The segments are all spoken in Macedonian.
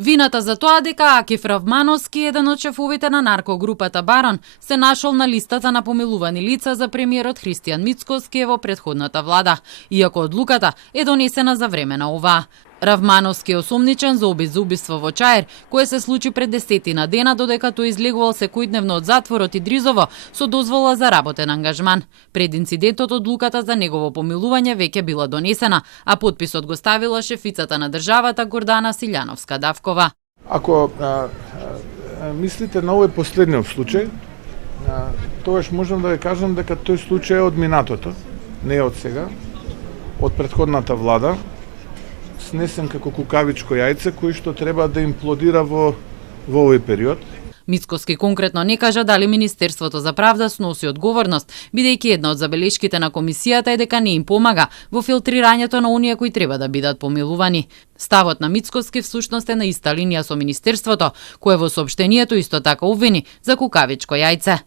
Вината за тоа дека Акиф Равмановски, еден од шефовите на наркогрупата Барон, се нашол на листата на помилувани лица за премиерот Христијан Мицкоски во претходната влада, иако одлуката е донесена за време на оваа. Равмановски е осомничен за обид за убиство во Чаир, кое се случи пред 10 дена, додека тој излегувал секојдневно од затворот и Дризово со дозвола за работен ангажман. Пред инцидентот одлуката за негово помилување веќе била донесена, а потписот го ставила шефицата на државата Гордана Силјановска-Давкова. Ако мислите на овој последниот случај, тогаш можам да ви кажам дека тој случај е од минатото, не е од сега, од претходната влада, снесен како кукавичко јајце кој што треба да имплодира во овој период. Мицкоски конкретно не кажа дали Министерството за правда сноси одговорност, бидејќи една од забелешките на комисијата е дека не им помага во филтрирањето на оние кои треба да бидат помилувани. Ставот на Мицкоски всушност е на иста линија со Министерството, кое во соопштението исто така обвини за кукавичко јајце.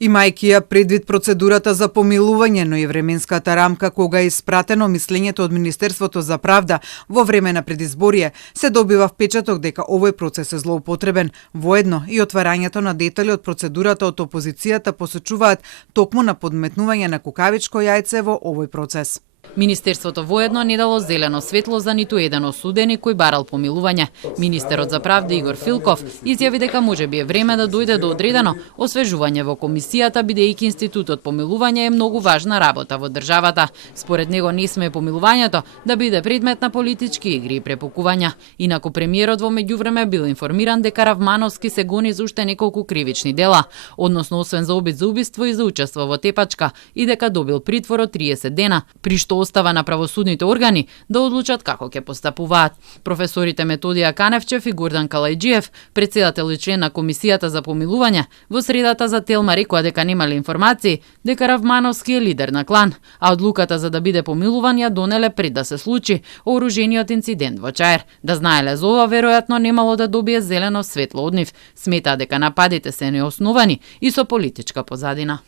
Имајќи ја предвид процедурата за помилување, но и временската рамка кога е испратено мислењето од Министерството за правда во време на предизборие, се добива впечаток дека овој процес е злоупотребен. Воедно и отварањето на детали од процедурата од опозицијата посочуваат токму на подметнување на кукавичко јајце во овој процес. Министерството воедно не дало зелено светло за ниту еден осудени кој барал помилување. Министерот за правда Игор Филков изјави дека можеби е време да дојде до одредено освежување во комисијата, бидејќи институтот помилување е многу важна работа во државата. Според него не сме помилувањето да биде предмет на политички игри и препукувања. Инаку премиерот во меѓувреме бил информиран дека Равмановски се гони за уште неколку кривични дела, односно освен за обид за убиство и за учество во тепачка, и дека добил притвор од 30 дена, при што остава на правосудните органи да одлучат како ќе постапуваат. Професорите Методија Каневчев и Гордан Калајџиев, претседател и член на комисијата за помилување, во средата за Телма рекоа дека немале информации дека Равмановски е лидер на клан, а одлуката за да биде помилуван ја донеле пред да се случи оружениот инцидент во Чаир. Да знаеле за ова, веројатно немало да добие зелено светло од нив. Сметаа дека нападите се неосновани и со политичка позадина.